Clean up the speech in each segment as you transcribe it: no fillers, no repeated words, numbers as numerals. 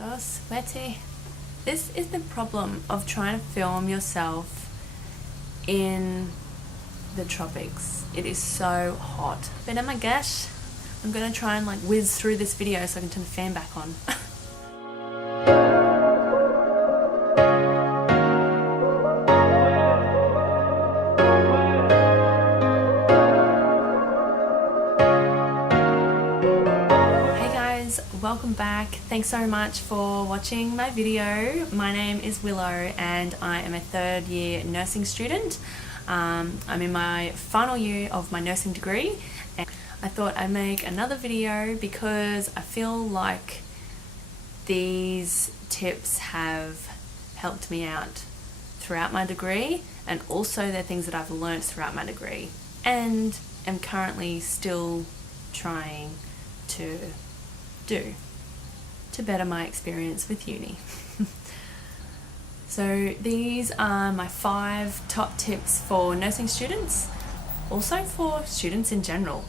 So sweaty. This is the problem of trying to film yourself in the tropics. It is so hot. But oh my gosh, I'm gonna try and like whiz through this video so I can turn the fan back on. Welcome back. Thanks so much for watching my video. My name is Willow and I am a third year nursing student. I'm in my final year of my nursing degree, and I thought I'd make another video because I feel like these tips have helped me out throughout my degree, and also they're things that I've learnt throughout my degree and am currently still trying to do to better my experience with uni. So these are my 5 top tips for nursing students, also for students in general.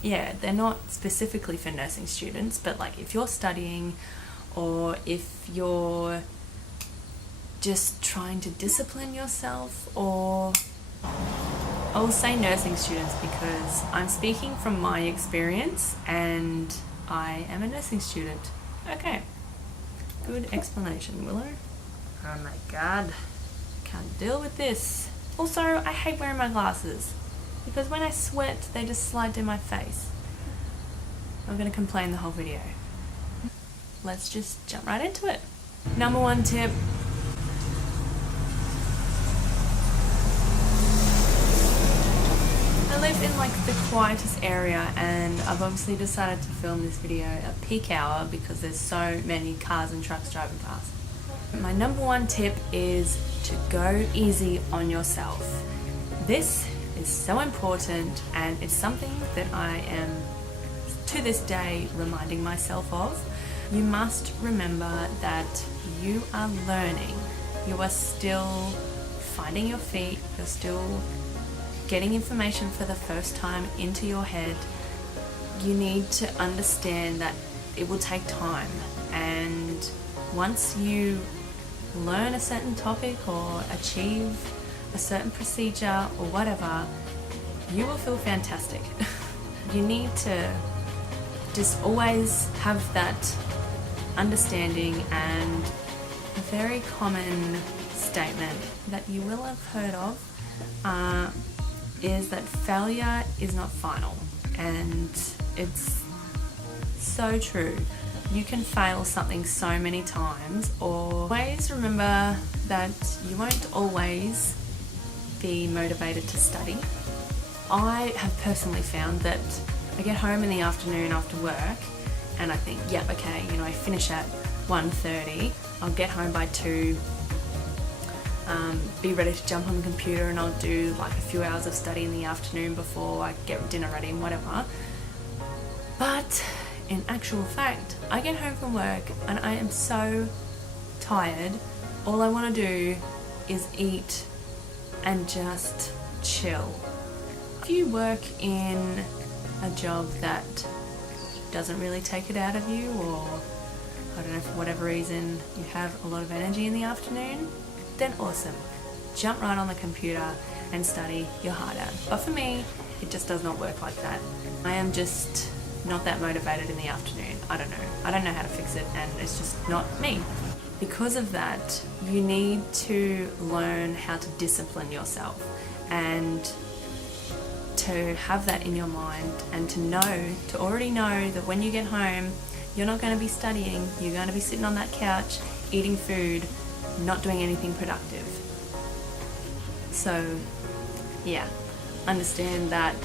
Yeah, they're not specifically for nursing students, but like if you're studying or if you're just trying to discipline yourself, or I will say nursing students because I'm speaking from my experience and I am a nursing student. Okay, good explanation, Willow. Oh my god, can't deal with this. Also, I hate wearing my glasses because when I sweat, they just slide down my face. I'm gonna complain the whole video. Let's just jump right into it. Number 1 tip. I live in like the quietest area, and I've obviously decided to film this video at peak hour because there's so many cars and trucks driving past. My number 1 tip is to go easy on yourself. This is so important, and it's something that I am to this day reminding myself of. You must remember that you are learning. You are still finding your feet. You're still getting information for the first time into your head. You need to understand that it will take time, and once you learn a certain topic or achieve a certain procedure or whatever, you will feel fantastic. You need to just always have that understanding, and a very common statement that you will have heard of is that failure is not final, and it's so true. You can fail something so many times, or always remember that you won't always be motivated to study. I have personally found that I get home in the afternoon after work and I think, yep, okay, I finish at 1:30, I'll get home by 2, be ready to jump on the computer, and I'll do like a few hours of study in the afternoon before I get dinner ready and whatever. But in actual fact, I get home from work and I am so tired. All I want to do is eat and just chill. If you work in a job that doesn't really take it out of you, or I don't know, for whatever reason you have a lot of energy in the afternoon, then awesome. Jump right on the computer and study your heart out. But for me, it just does not work like that. I am just not that motivated in the afternoon. I don't know how to fix it, and it's just not me. Because of that, you need to learn how to discipline yourself, and to have that in your mind, and to already know that when you get home, you're not going to be studying, you're going to be sitting on that couch, eating food, not doing anything productive. So yeah, understand that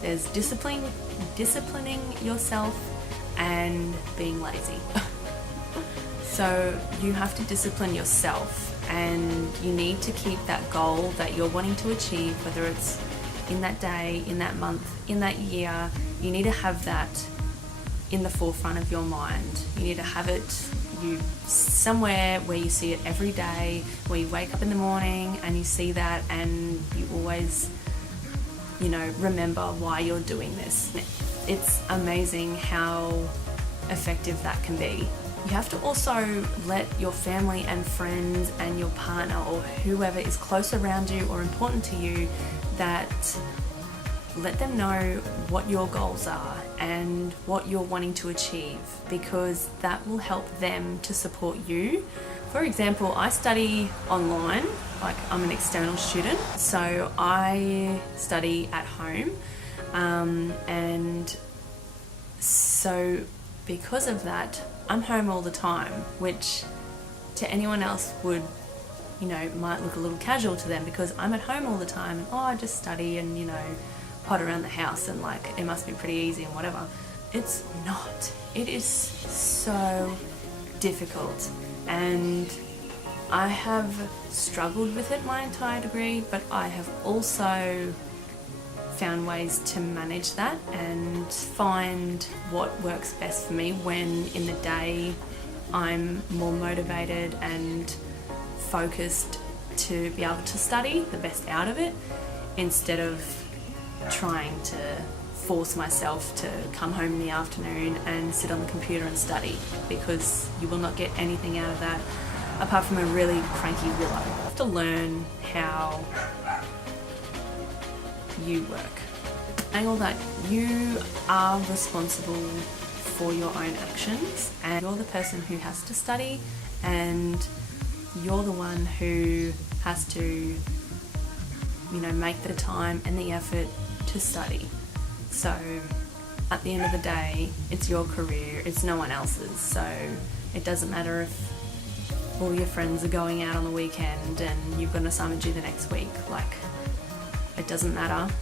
there's disciplining yourself and being lazy. So you have to discipline yourself, and you need to keep that goal that you're wanting to achieve, whether it's in that day, in that month, in that year. You need to have that in the forefront of your mind. You need to have it somewhere where you see it every day, where you wake up in the morning and you see that, and you always remember why you're doing this. It's amazing how effective that can be. You have to also let your family and friends and your partner or whoever is close around you or important to you, that let them know what your goals are and what you're wanting to achieve, because that will help them to support you. For example, I study online, like I'm an external student, so I study at home, and so because of that, I'm home all the time, which to anyone else would, you know, might look a little casual to them, because I'm at home all the time and I just study and, you know, pot around the house and like it must be pretty easy and whatever. It's not. It is so difficult, and I have struggled with it my entire degree, but I have also found ways to manage that and find what works best for me when in the day I'm more motivated and focused to be able to study the best out of it, instead of trying to force myself to come home in the afternoon and sit on the computer and study, because you will not get anything out of that apart from a really cranky Willow. You have to learn how you work. And all that, you are responsible for your own actions, and you're the person who has to study, and you're the one who has to, you know, make the time and the effort to study. So at the end of the day, it's your career, it's no one else's, so it doesn't matter if all your friends are going out on the weekend and you've got an assignment due the next week. Like, it doesn't matter.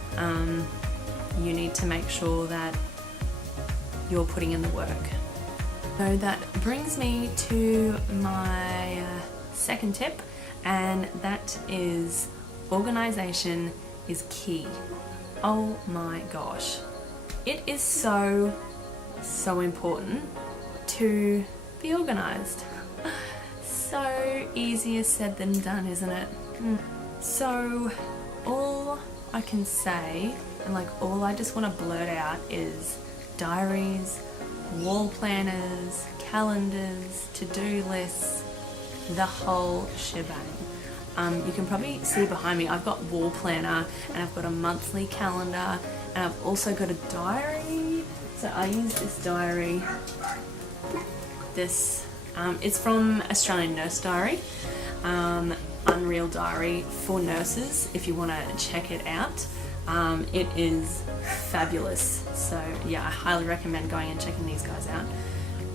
You need to make sure that you're putting in the work. So that brings me to my second tip, and that is organization is key. Oh my gosh. It is so important to be organized. So easier said than done, isn't it? So all I can say, and like all I just want to blurt out, is diaries, wall planners, calendars, to-do lists, the whole shebang. You can probably see behind me, I've got wall planner and I've got a monthly calendar, and I've also got a diary. So I use this diary. This it's from Australian Nurse Diary, Unreal Diary for nurses, if you want to check it out. It is fabulous, so yeah, I highly recommend going and checking these guys out.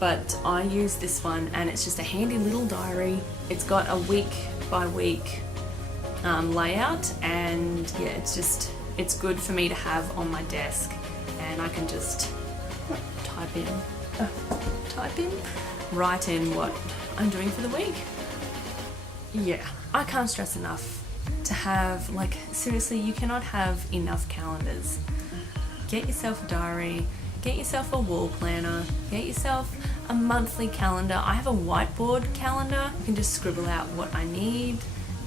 But I use this one, and it's just a handy little diary. It's got a week by week layout, and yeah, it's good for me to have on my desk, and I can just write in what I'm doing for the week. Yeah, I can't stress enough to have, like, seriously, you cannot have enough calendars. Get yourself a diary, get yourself a wall planner, get yourself a monthly calendar. I have a whiteboard calendar. You can just scribble out what I need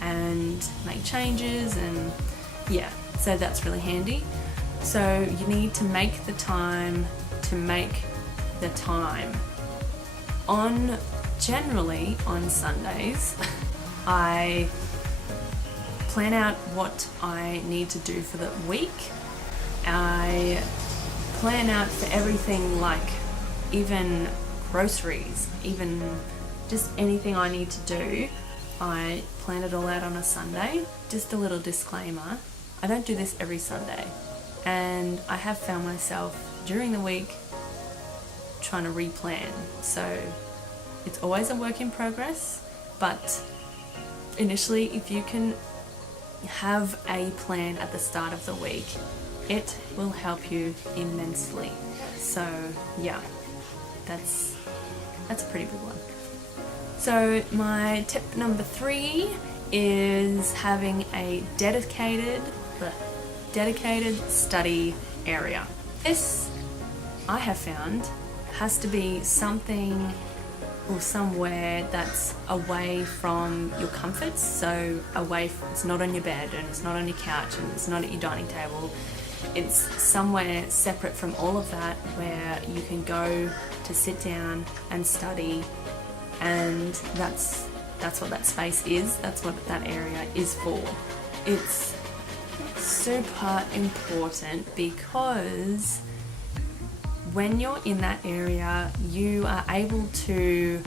and make changes, and yeah, so that's really handy. So you need to make the time to make the time. Generally on Sundays, I plan out what I need to do for the week. I plan out for everything, like even groceries, even just anything I need to do. I plan it all out on a Sunday. Just a little disclaimer, I don't do this every Sunday, and I have found myself during the week trying to replan. So it's always a work in progress, but initially, if you can have a plan at the start of the week, it will help you immensely. So yeah, that's a pretty big one. So my tip number 3 is having a dedicated study area. This, I have found, has to be something or somewhere that's away from your comforts. So it's not on your bed, and it's not on your couch, and it's not at your dining table. it's somewhere separate from all of that where you can go to sit down and study, and that's what that space is, that's what that area is for. It's super important because when you're in that area, you are able to,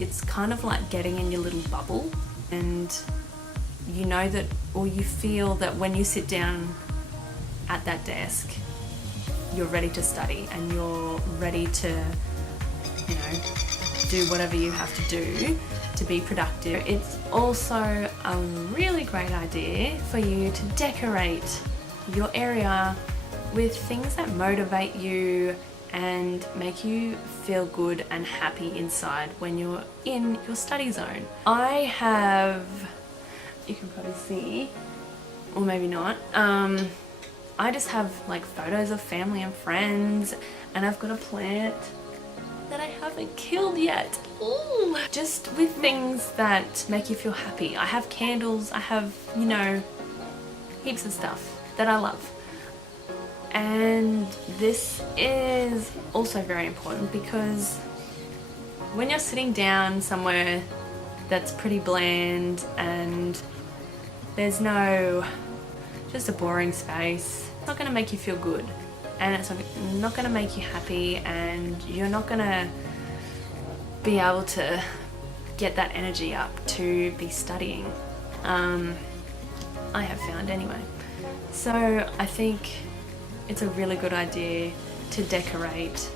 it's kind of like getting in your little bubble, and you know that, or you feel that when you sit down at that desk, you're ready to study and you're ready to, you know, do whatever you have to do to be productive. It's also a really great idea for you to decorate your area with things that motivate you and make you feel good and happy inside when you're in your study zone. I have, you can probably see, or maybe not, I just have like photos of family and friends, and I've got a plant that I haven't killed yet. Ooh. Just with things that make you feel happy. I have candles, I have, you know, heaps of stuff that I love. And this is also very important because when you're sitting down somewhere that's pretty bland and there's no, just a boring space, it's not going to make you feel good, and it's not going to make you happy, and you're not going to be able to get that energy up to be studying. I have found anyway. So I think it's a really good idea to decorate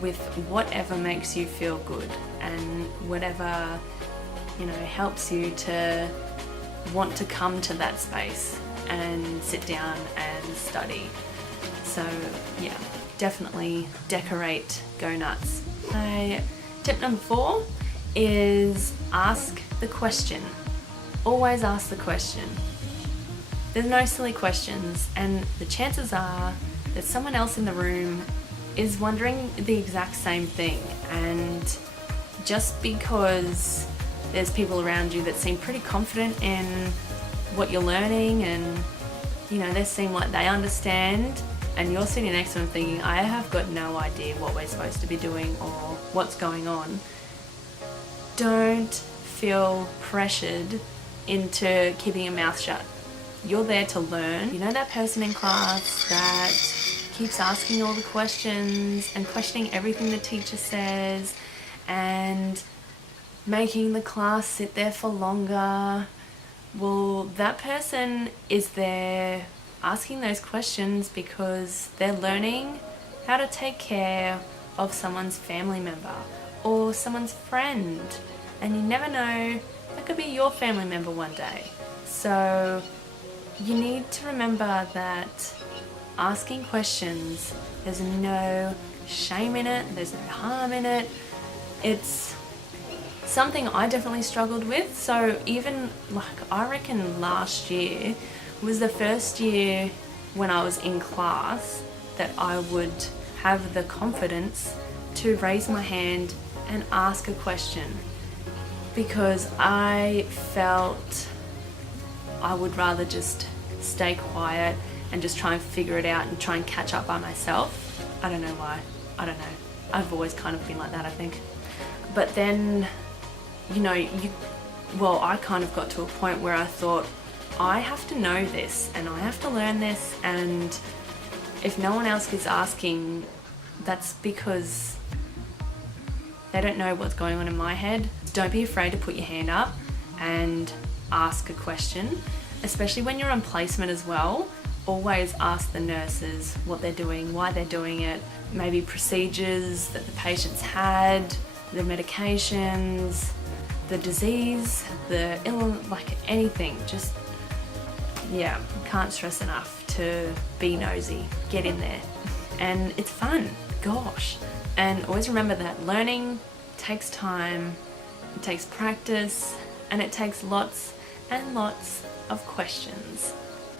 with whatever makes you feel good and whatever, you know, helps you to want to come to that space and sit down and study. So yeah, definitely decorate, go nuts. Tip number 4 is ask the question. Always ask the question. There's no silly questions, and the chances are that someone else in the room is wondering the exact same thing, and just because there's people around you that seem pretty confident in what you're learning and, you know, they seem like they understand, and you're sitting next to them thinking, I have got no idea what we're supposed to be doing or what's going on, don't feel pressured into keeping your mouth shut. You're there to learn. You know that person in class that keeps asking all the questions and questioning everything the teacher says and making the class sit there for longer? Well, that person is there asking those questions because they're learning how to take care of someone's family member or someone's friend, and you never know, that could be your family member one day. So you need to remember that asking questions, there's no shame in it, there's no harm in it. It's something I definitely struggled with. So even, like, I reckon last year was the first year when I was in class that I would have the confidence to raise my hand and ask a question, because I felt I would rather just stay quiet and just try and figure it out and try and catch up by myself. I don't know why. I don't know. I've always kind of been like that, I think. But then, you know, I kind of got to a point where I thought, I have to know this and I have to learn this, and if no one else is asking, that's because they don't know what's going on in my head. Don't be afraid to put your hand up and ask a question, especially when you're on placement as well. Always ask the nurses what they're doing, why they're doing it, maybe procedures that the patient's had, the medications, the disease, the illness, like anything. Just, yeah, can't stress enough to be nosy, get in there. And it's fun, gosh. And always remember that learning takes time, it takes practice, and it takes lots and lots of questions.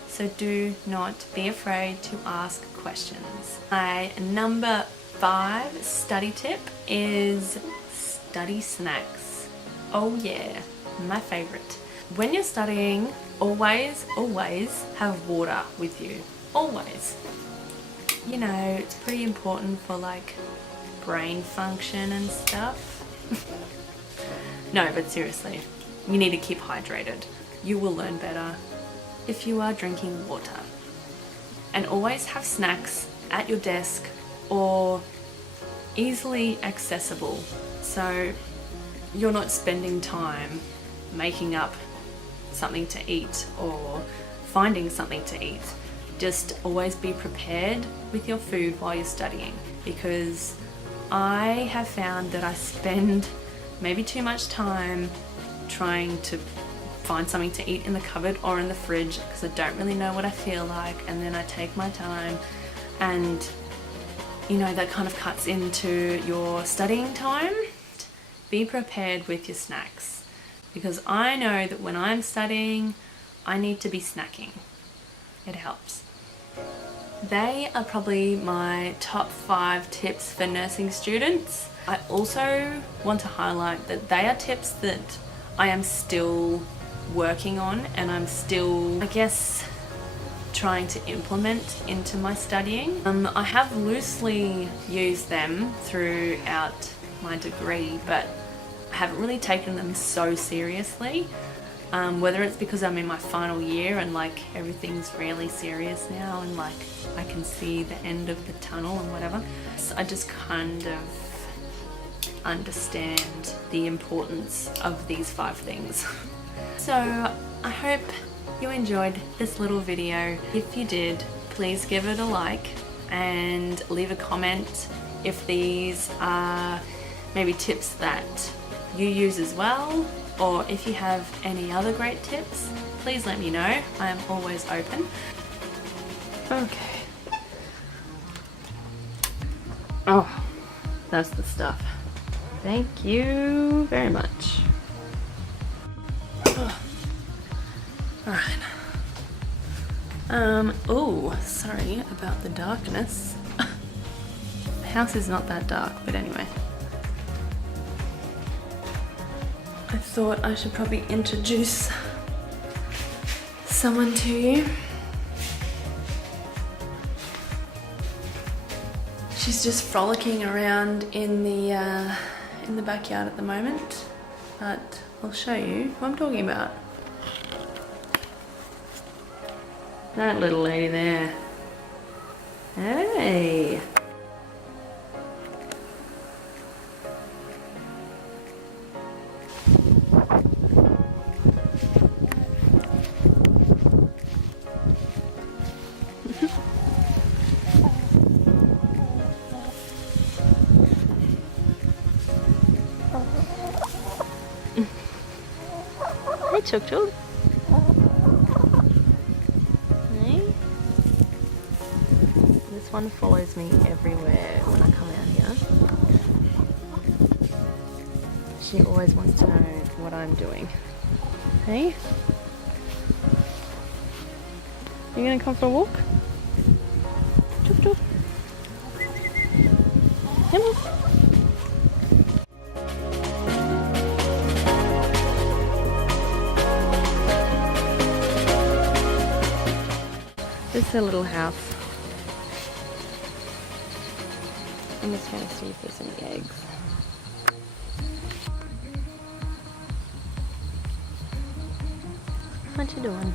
So do not be afraid to ask questions. My number 5 study tip is study snacks. Oh yeah, my favorite. When you're studying, always have water with you. Always. You know, it's pretty important for like brain function and stuff. No, but seriously, you need to keep hydrated. You will learn better if you are drinking water. And always have snacks at your desk or easily accessible, so you're not spending time making up something to eat or finding something to eat. Just always be prepared with your food while you're studying, because I have found that I spend maybe too much time trying to find something to eat in the cupboard or in the fridge because I don't really know what I feel like, and then I take my time, and you know, that kind of cuts into your studying time. Be prepared with your snacks, because I know that when I'm studying I need to be snacking. It helps. They are probably my top 5 tips for nursing students. I also want to highlight that they are tips that I am still working on, and I'm still, I guess, trying to implement into my studying. I have loosely used them throughout my degree, but I haven't really taken them so seriously. Whether it's because I'm in my final year and like everything's really serious now and like I can see the end of the tunnel and whatever. So I just kind of understand the importance of these 5 things. So I hope you enjoyed this little video. If you did, please give it a like and leave a comment if these are maybe tips that you use as well, or if you have any other great tips, please let me know. I am always open. Okay. Oh, that's the stuff. Thank you very much. Oh. Alright. Oh, sorry about the darkness. The house is not that dark, but anyway. I thought I should probably introduce someone to you. She's just frolicking around in the backyard at the moment, but I'll show you who I'm talking about. That little lady there. Hey! Hey, Chuk Chuk. Hey. This one follows me everywhere when I come out here. She always wants to know what I'm doing. Hey? You gonna come for a walk? Chuk Chuk. Come on. This is her little house. I'm just going to see if there's any eggs. What you doing?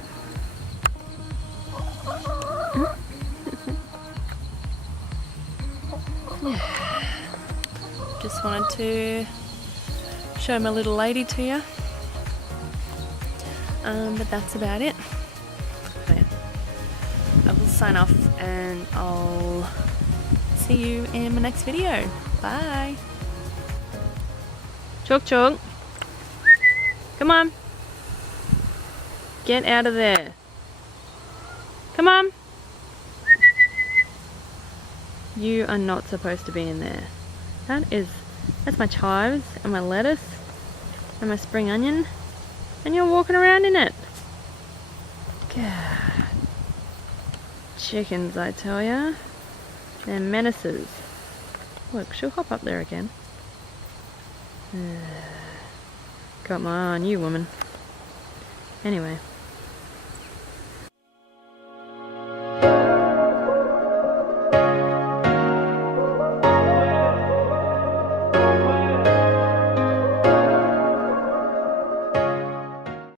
Yeah. Just wanted to show my little lady to you. But that's about it. I will sign off and I'll see you in my next video. Bye. Chuk Chuk. Come on. Get out of there. Come on. You are not supposed to be in there. That's my chives and my lettuce and my spring onion, and you're walking around in it. God. Chickens, I tell ya. They're menaces. Look, she'll hop up there again. Got my eye on you, woman. Anyway.